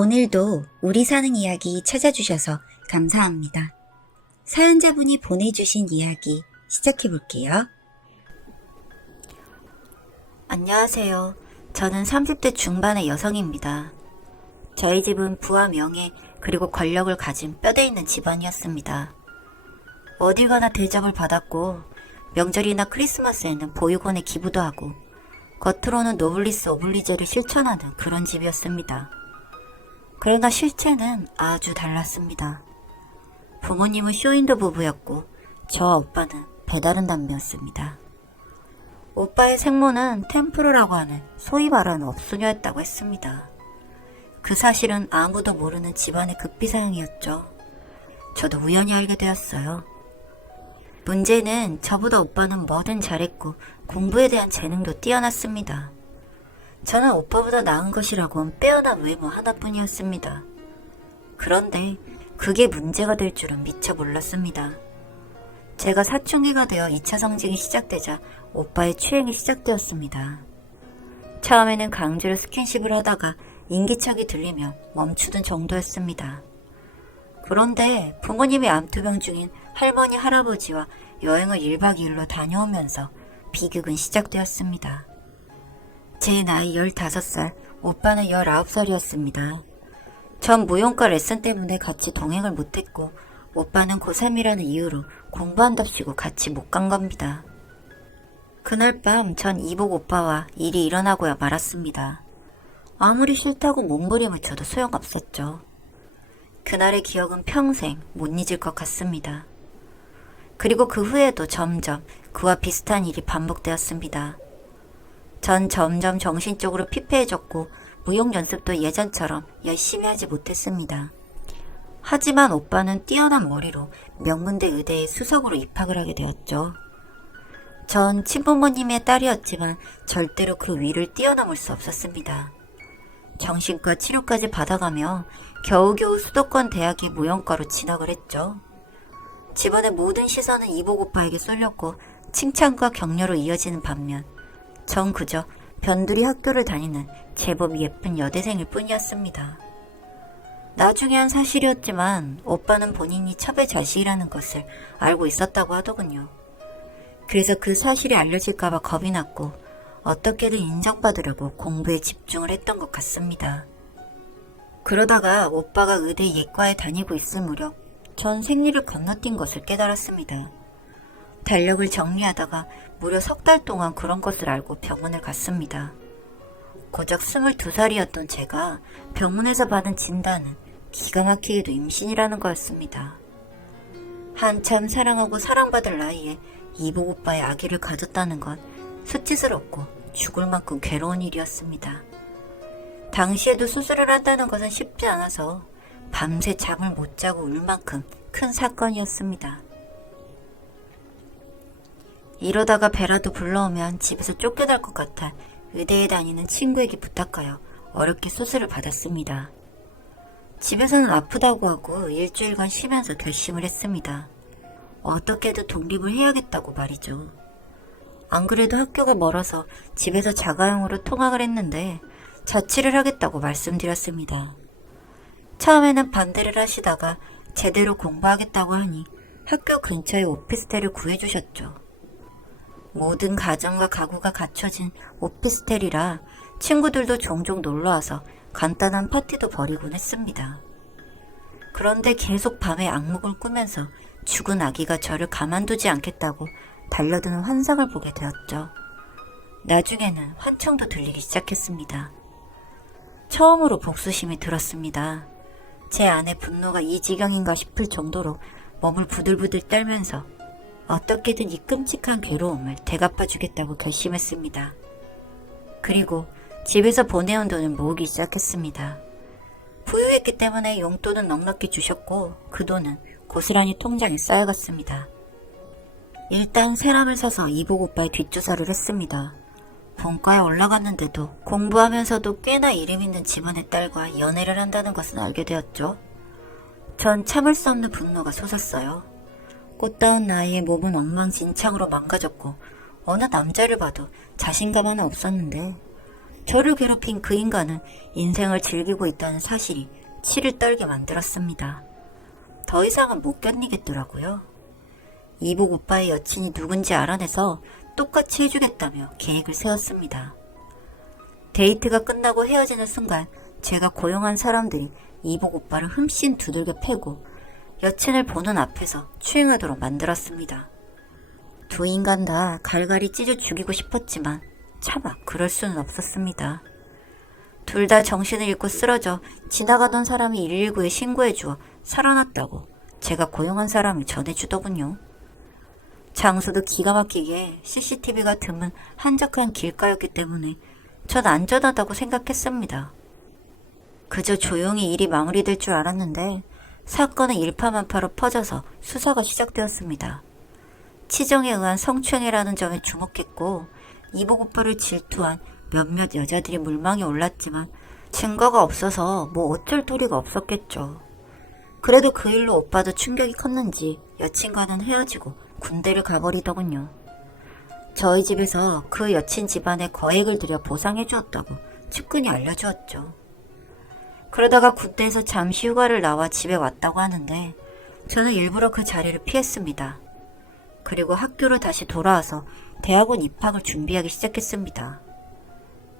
오늘도 우리 사는 이야기 찾아주셔서 감사합니다. 사연자분이 보내주신 이야기 시작해볼게요. 안녕하세요. 저는 30대 중반의 여성입니다. 저희 집은 부와 명예 그리고 권력을 가진 뼈대 있는 집안이었습니다. 어딜 가나 대접을 받았고 명절이나 크리스마스에는 보육원에 기부도 하고 겉으로는 노블리스 오블리제를 실천하는 그런 집이었습니다. 그러나 실체는 아주 달랐습니다. 부모님은 쇼윈도 부부였고 저와 오빠는 배다른 남매였습니다. 오빠의 생모는 템프로라고 하는 소위 말하는 업소녀였다고 했습니다. 그 사실은 아무도 모르는 집안의 급비사항이었죠. 저도 우연히 알게 되었어요. 문제는 저보다 오빠는 뭐든 잘했고 공부에 대한 재능도 뛰어났습니다. 저는 오빠보다 나은 것이라곤 빼어난 외모 하나뿐이었습니다. 그런데 그게 문제가 될 줄은 미처 몰랐습니다. 제가 사춘기가 되어 2차 성징이 시작되자 오빠의 추행이 시작되었습니다. 처음에는 강제로 스킨십을 하다가 인기척이 들리며 멈추던 정도였습니다. 그런데 부모님이 암투병 중인 할머니 할아버지와 여행을 1박 2일로 다녀오면서 비극은 시작되었습니다. 제 나이 15살, 오빠는 19살이었습니다. 전 무용과 레슨 때문에 같이 동행을 못했고 오빠는 고3이라는 이유로 공부한답시고 같이 못 간 겁니다. 그날 밤 전 이복 오빠와 일이 일어나고야 말았습니다. 아무리 싫다고 몸부림을 쳐도 소용없었죠. 그날의 기억은 평생 못 잊을 것 같습니다. 그리고 그 후에도 점점 그와 비슷한 일이 반복되었습니다. 전 점점 정신적으로 피폐해졌고 무용 연습도 예전처럼 열심히 하지 못했습니다. 하지만 오빠는 뛰어난 머리로 명문대 의대에 수석으로 입학을 하게 되었죠. 전 친부모님의 딸이었지만 절대로 그 위를 뛰어넘을 수 없었습니다. 정신과 치료까지 받아가며 겨우겨우 수도권 대학의 무용과로 진학을 했죠. 집안의 모든 시선은 이복 오빠에게 쏠렸고 칭찬과 격려로 이어지는 반면 전 그저 변두리 학교를 다니는 제법 예쁜 여대생일 뿐이었습니다. 나중에 한 사실이었지만 오빠는 본인이 첩의 자식이라는 것을 알고 있었다고 하더군요. 그래서 그 사실이 알려질까봐 겁이 났고 어떻게든 인정받으려고 공부에 집중을 했던 것 같습니다. 그러다가 오빠가 의대 예과에 다니고 있을 무렵 전 생리를 건너뛴 것을 깨달았습니다. 달력을 정리하다가 무려 3달 동안 그런 것을 알고 병원을 갔습니다. 고작 22살이었던 제가 병원에서 받은 진단은 기가 막히게도 임신이라는 거였습니다. 한참 사랑하고 사랑받을 나이에 이복 오빠의 아기를 가졌다는 건 수치스럽고 죽을 만큼 괴로운 일이었습니다. 당시에도 수술을 한다는 것은 쉽지 않아서 밤새 잠을 못 자고 울 만큼 큰 사건이었습니다. 이러다가 배라도 불러오면 집에서 쫓겨날 것 같아 의대에 다니는 친구에게 부탁하여 어렵게 수술을 받았습니다. 집에서는 아프다고 하고 일주일간 쉬면서 결심을 했습니다. 어떻게든 독립을 해야겠다고 말이죠. 안 그래도 학교가 멀어서 집에서 자가용으로 통학을 했는데 자취를 하겠다고 말씀드렸습니다. 처음에는 반대를 하시다가 제대로 공부하겠다고 하니 학교 근처에 오피스텔을 구해주셨죠. 모든 가정과 가구가 갖춰진 오피스텔이라 친구들도 종종 놀러와서 간단한 파티도 벌이곤 했습니다. 그런데 계속 밤에 악몽을 꾸면서 죽은 아기가 저를 가만두지 않겠다고 달려드는 환상을 보게 되었죠. 나중에는 환청도 들리기 시작했습니다. 처음으로 복수심이 들었습니다. 제 안에 분노가 이 지경인가 싶을 정도로 몸을 부들부들 떨면서 어떻게든 이 끔찍한 괴로움을 되갚아주겠다고 결심했습니다. 그리고 집에서 보내온 돈을 모으기 시작했습니다. 부유했기 때문에 용돈은 넉넉히 주셨고 그 돈은 고스란히 통장에 쌓여갔습니다. 일단 세람을 사서 이복 오빠의 뒷조사를 했습니다. 본과에 올라갔는데도 공부하면서도 꽤나 이름 있는 집안의 딸과 연애를 한다는 것은 알게 되었죠. 전 참을 수 없는 분노가 솟았어요. 꽃다운 나이에 몸은 엉망진창으로 망가졌고 어느 남자를 봐도 자신감 하나 없었는데 저를 괴롭힌 그 인간은 인생을 즐기고 있다는 사실이 치를 떨게 만들었습니다. 더 이상은 못 견디겠더라고요. 이복 오빠의 여친이 누군지 알아내서 똑같이 해주겠다며 계획을 세웠습니다. 데이트가 끝나고 헤어지는 순간 제가 고용한 사람들이 이복 오빠를 흠씬 두들겨 패고 여친을 보는 앞에서 추행하도록 만들었습니다. 두 인간 다 갈갈이 찢어 죽이고 싶었지만 차마 그럴 수는 없었습니다. 둘 다 정신을 잃고 쓰러져 지나가던 사람이 119에 신고해주어 살아났다고 제가 고용한 사람이 전해주더군요. 장소도 기가 막히게 CCTV가 드문 한적한 길가였기 때문에 전 안전하다고 생각했습니다. 그저 조용히 일이 마무리될 줄 알았는데 사건은 일파만파로 퍼져서 수사가 시작되었습니다. 치정에 의한 성추행이라는 점에 주목했고 이복 오빠를 질투한 몇몇 여자들이 물망에 올랐지만 증거가 없어서 뭐 어쩔 도리가 없었겠죠. 그래도 그 일로 오빠도 충격이 컸는지 여친과는 헤어지고 군대를 가버리더군요. 저희 집에서 그 여친 집안에 거액을 들여 보상해 주었다고 측근이 알려주었죠. 그러다가 군대에서 잠시 휴가를 나와 집에 왔다고 하는데 저는 일부러 그 자리를 피했습니다. 그리고 학교로 다시 돌아와서 대학원 입학을 준비하기 시작했습니다.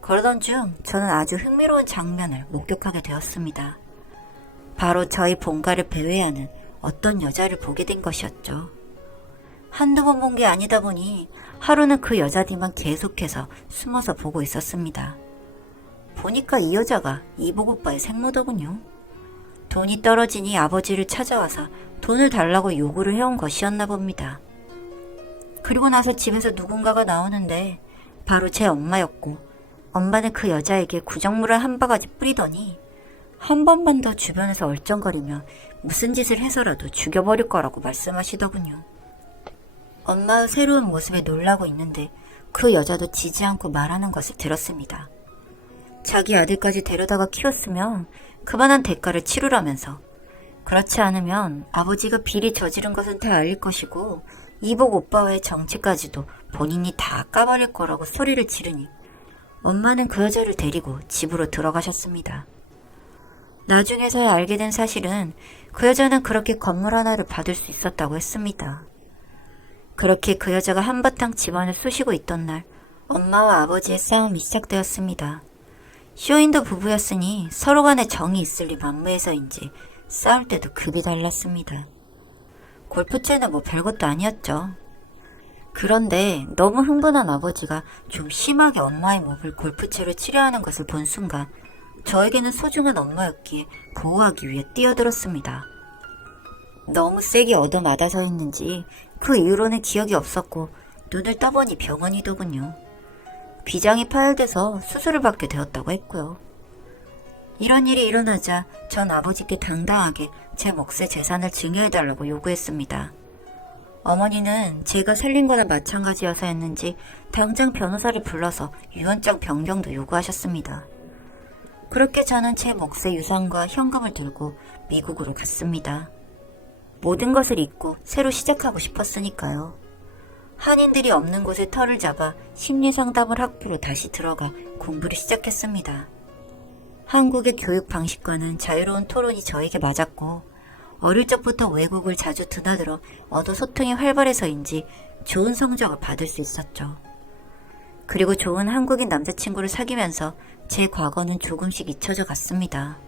그러던 중 저는 아주 흥미로운 장면을 목격하게 되었습니다. 바로 저희 본가를 배회하는 어떤 여자를 보게 된 것이었죠. 한두 번 본 게 아니다 보니 하루는 그 여자들만 계속해서 숨어서 보고 있었습니다. 보니까 이 여자가 이복 오빠의 생모더군요. 돈이 떨어지니 아버지를 찾아와서 돈을 달라고 요구를 해온 것이었나 봅니다. 그리고 나서 집에서 누군가가 나오는데 바로 제 엄마였고 엄마는 그 여자에게 구정물을 한 바가지 뿌리더니 한 번만 더 주변에서 얼쩡거리며 무슨 짓을 해서라도 죽여버릴 거라고 말씀하시더군요. 엄마의 새로운 모습에 놀라고 있는데 그 여자도 지지 않고 말하는 것을 들었습니다. 자기 아들까지 데려다가 키웠으면 그만한 대가를 치르라면서 그렇지 않으면 아버지가 비리 저지른 것은 다 알릴 것이고 이복 오빠와의 정치까지도 본인이 다 까발릴 거라고 소리를 지르니 엄마는 그 여자를 데리고 집으로 들어가셨습니다. 나중에서야 알게 된 사실은 그 여자는 그렇게 건물 하나를 받을 수 있었다고 했습니다. 그렇게 그 여자가 한바탕 집안을 쑤시고 있던 날 엄마와 아버지의 싸움이 시작되었습니다. 쇼윈도 부부였으니 서로 간에 정이 있을 리 만무해서인지 싸울 때도 급이 달랐습니다. 골프채는 뭐 별것도 아니었죠. 그런데 너무 흥분한 아버지가 좀 심하게 엄마의 몸을 골프채로 치료하는 것을 본 순간 저에게는 소중한 엄마였기에 보호하기 위해 뛰어들었습니다. 너무 세게 얻어맞아서였는지 그 이후로는 기억이 없었고 눈을 떠보니 병원이더군요. 비장이 파열돼서 수술을 받게 되었다고 했고요. 이런 일이 일어나자 전 아버지께 당당하게 제 몫의 재산을 증여해달라고 요구했습니다. 어머니는 제가 살린 거나 마찬가지여서였는지 당장 변호사를 불러서 유언장 변경도 요구하셨습니다. 그렇게 저는 제 몫의 유산과 현금을 들고 미국으로 갔습니다. 모든 것을 잊고 새로 시작하고 싶었으니까요. 한인들이 없는 곳에 터를 잡아 심리상담을 학부로 다시 들어가 공부를 시작했습니다. 한국의 교육 방식과는 자유로운 토론이 저에게 맞았고 어릴 적부터 외국을 자주 드나들어 언어 소통이 활발해서인지 좋은 성적을 받을 수 있었죠. 그리고 좋은 한국인 남자친구를 사귀면서 제 과거는 조금씩 잊혀져 갔습니다.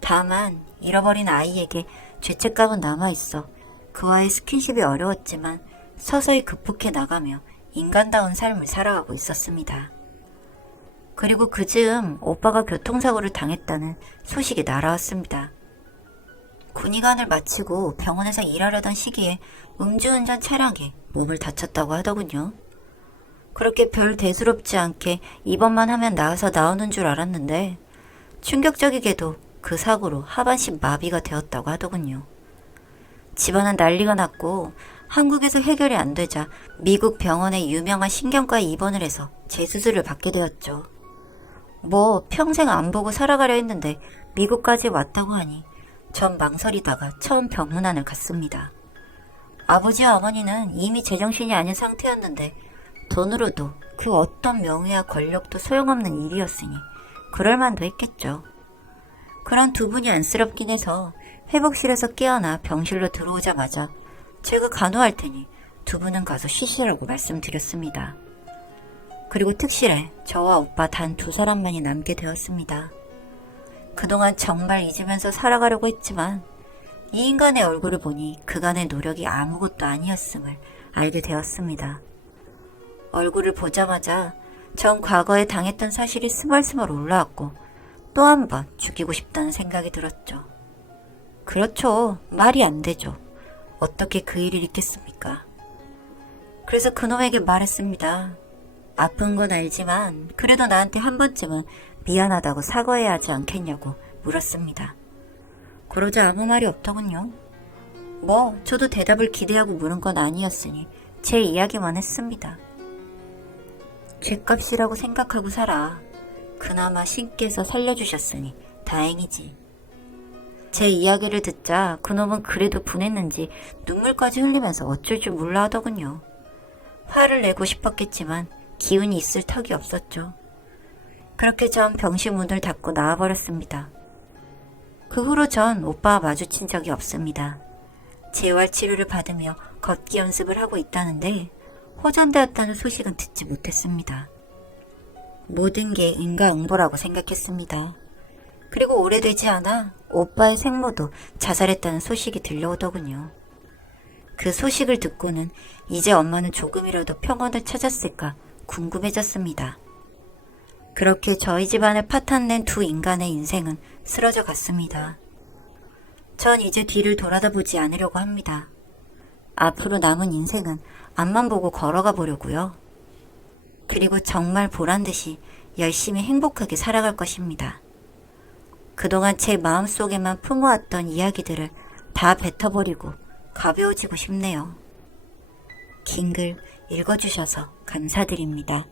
다만 잃어버린 아이에게 죄책감은 남아있어 그와의 스킨십이 어려웠지만 서서히 극복해 나가며 인간다운 삶을 살아가고 있었습니다. 그리고 그즈음 오빠가 교통사고를 당했다는 소식이 날아왔습니다. 군의관을 마치고 병원에서 일하려던 시기에 음주운전 차량에 몸을 다쳤다고 하더군요. 그렇게 별 대수롭지 않게 입원만 하면 나아서 나오는 줄 알았는데 충격적이게도 그 사고로 하반신 마비가 되었다고 하더군요. 집안은 난리가 났고 한국에서 해결이 안 되자 미국 병원의 유명한 신경과에 입원을 해서 재수술을 받게 되었죠. 뭐 평생 안 보고 살아가려 했는데 미국까지 왔다고 하니 전 망설이다가 처음 병문안을 갔습니다. 아버지와 어머니는 이미 제정신이 아닌 상태였는데 돈으로도 그 어떤 명예와 권력도 소용없는 일이었으니 그럴만도 했겠죠. 그런 두 분이 안쓰럽긴 해서 회복실에서 깨어나 병실로 들어오자마자 제가 간호할 테니 두 분은 가서 쉬시라고 말씀드렸습니다. 그리고 특실에 저와 오빠 단 두 사람만이 남게 되었습니다. 그동안 정말 잊으면서 살아가려고 했지만 이 인간의 얼굴을 보니 그간의 노력이 아무것도 아니었음을 알게 되었습니다. 얼굴을 보자마자 전 과거에 당했던 사실이 스멀스멀 올라왔고 또 한 번 죽이고 싶다는 생각이 들었죠. 그렇죠. 말이 안 되죠. 어떻게 그 일을 잊겠습니까? 그래서 그놈에게 말했습니다. 아픈 건 알지만 그래도 나한테 한 번쯤은 미안하다고 사과해야 하지 않겠냐고 물었습니다. 그러자 아무 말이 없더군요. 저도 대답을 기대하고 물은 건 아니었으니 제 이야기만 했습니다. 죗값이라고 생각하고 살아. 그나마 신께서 살려주셨으니 다행이지. 제 이야기를 듣자 그놈은 그래도 분했는지 눈물까지 흘리면서 어쩔 줄 몰라 하더군요. 화를 내고 싶었겠지만 기운이 있을 턱이 없었죠. 그렇게 전 병실 문을 닫고 나와버렸습니다. 그 후로 전 오빠와 마주친 적이 없습니다. 재활 치료를 받으며 걷기 연습을 하고 있다는데 호전되었다는 소식은 듣지 못했습니다. 모든 게 인과응보라고 생각했습니다. 그리고 오래되지 않아 오빠의 생모도 자살했다는 소식이 들려오더군요. 그 소식을 듣고는 이제 엄마는 조금이라도 평온을 찾았을까 궁금해졌습니다. 그렇게 저희 집안을 파탄낸 두 인간의 인생은 쓰러져 갔습니다. 전 이제 뒤를 돌아다보지 않으려고 합니다. 앞으로 남은 인생은 앞만 보고 걸어가 보려고요. 그리고 정말 보란듯이 열심히 행복하게 살아갈 것입니다. 그동안 제 마음속에만 품어왔던 이야기들을 다 뱉어버리고 가벼워지고 싶네요. 긴 글 읽어주셔서 감사드립니다.